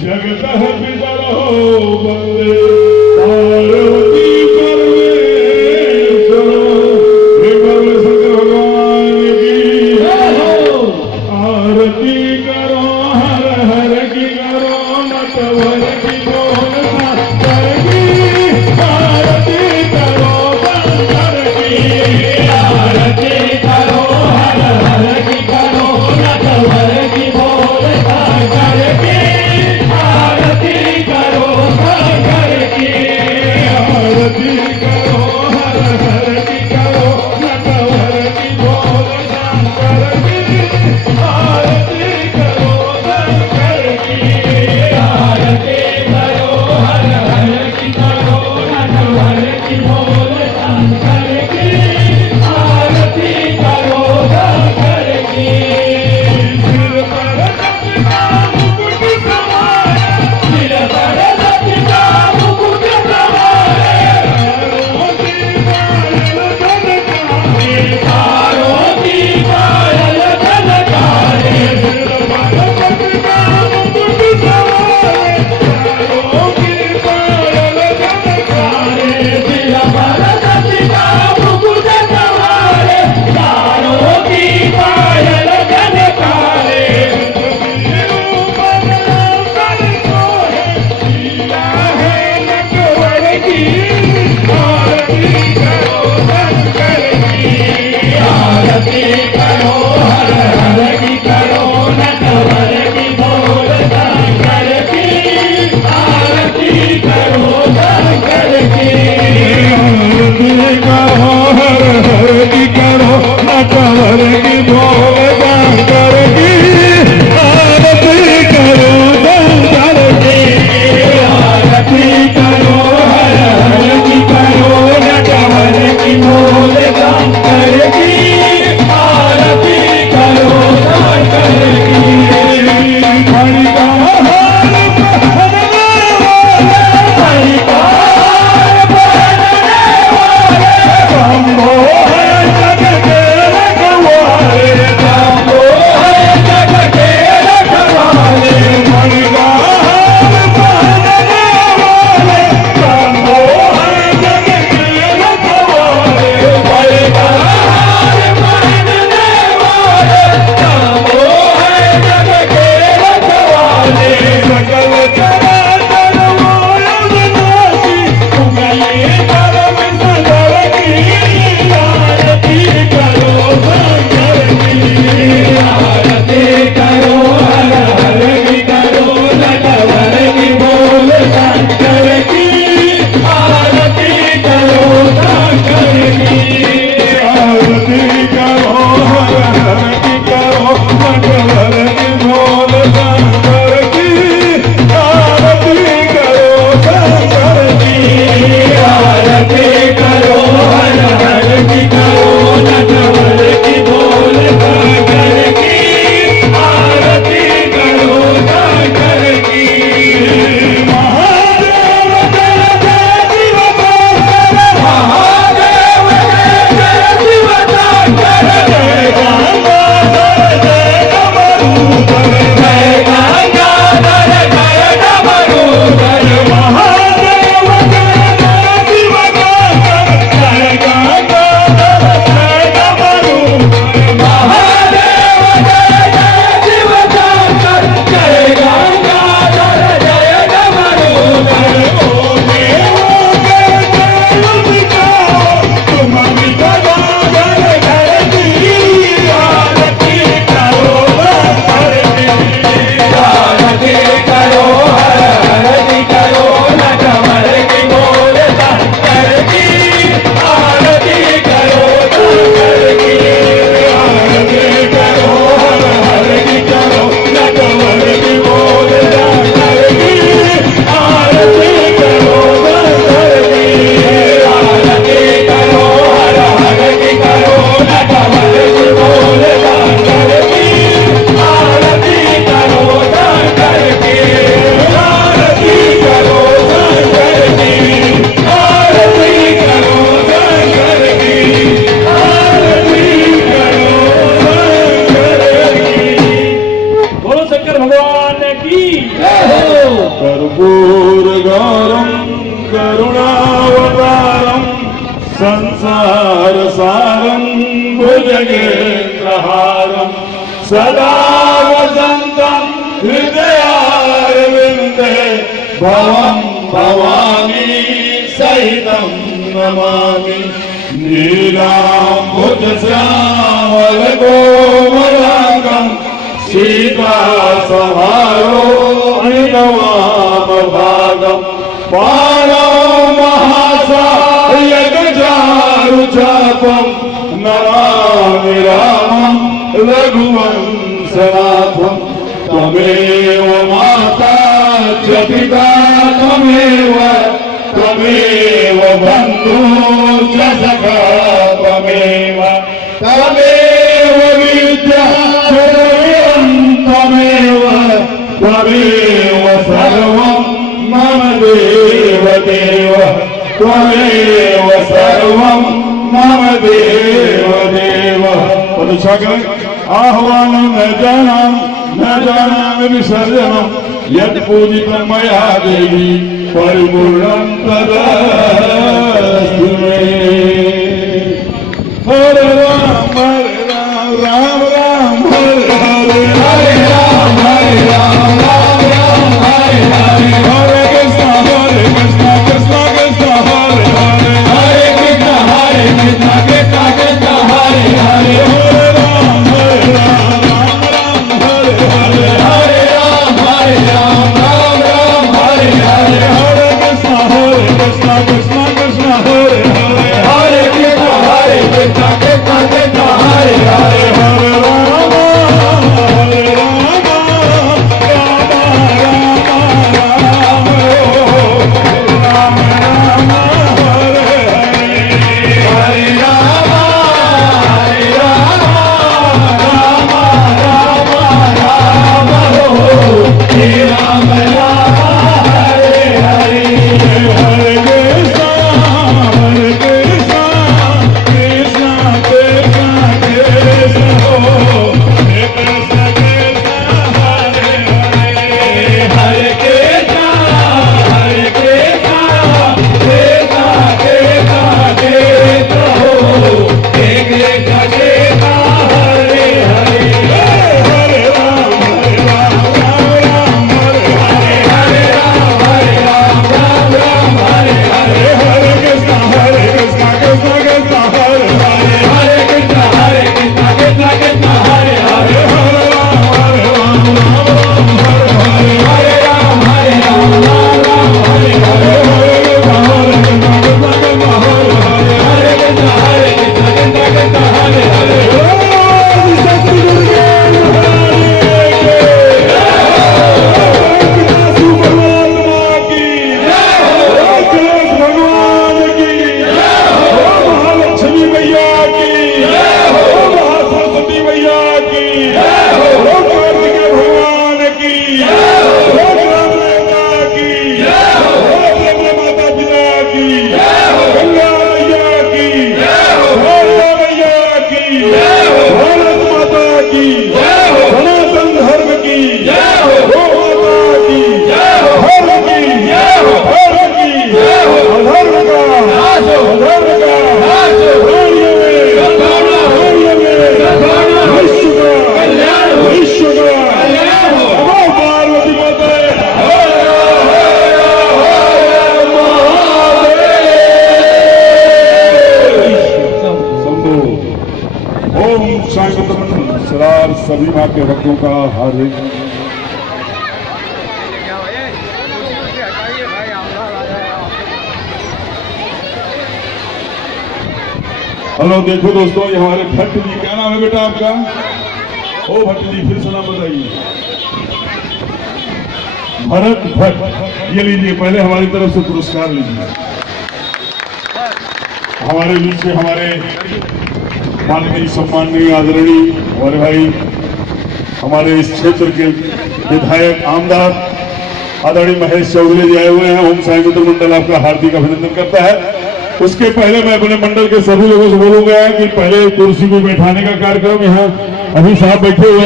जगत है पितरो बंदे पार्वती परमेश्वर विमल शंकर भगवान की आरती करो हर हर की करो नटवर की बोल शंकर की आरती करो शंकर की आरती करो हर हर की करो नटवर की बोल शंकर की आरती करो शंकर की आरती करो हर हर की करो नटवर की बोल शंकर की आरती करो शंकर की आरती शंकर भगवान की। कर्पूर गौरम करुणावतारम संसार सारम भुजगेन्द्रहारम सदा वसंतम हृदयारविंदे भवं भवानी सहितं नमामि। नीलाम्बुजश्यामल कोमलांगं सीता समारोहिणवामभागं बाणो महासायकचारुचापं नमामि रामं रघुवंशनाथं। त्वमेव माता च पिता त्वमेव बन्धु च सखा त्वमेव विद्या त्वमेव सर्वं मम देवदेव त्वमेव सर्वं मम देवदेव। पदुशाकरं आह्वानं न जानामि विसर्जनं यत् पूजितं मया देवी परिपूर्णं तदस्तु मे। हरे राम राम राम हरे हरे हरे राम राम राम हरे हरे। हरे कृष्ण कृष्ण कृष्ण हरे हरे। हरे कृष्ण कृष्ण कृष्ण हरे हरे। हरे राम राम हरे हरे। हरे राम राम हरे हरे। हरे कृष्ण कृष्ण कृष्ण हरे हरे। हरे कृष्ण कृष्ण कृष्ण हरे हरे। हरे राम सभी माँ के भक्तों का हार्दिक हेलो। देखो दोस्तों, ये हमारे भट्ट जी, क्या नाम है बेटा आपका? ओ भट्ट जी, फिर से नाम बताइए। भरत भट्ट। ये लीजिए, पहले हमारी तरफ से पुरस्कार लीजिए। हमारे बीच में हमारे माननीय सम्माननीय आदरणीय हमारे भाई, हमारे इस क्षेत्र के विधायक आमदार आदरणीय महेश चौधरी जी आए हुए हैं। ओम साई मित्र मंडल आपका हार्दिक अभिनंदन करता है। उसके पहले मैं अपने मंडल के सभी लोगों से बोलूंगा कि पहले कुर्सी को बैठाने का कार्यक्रम यहाँ अभी साहब बैठे हुए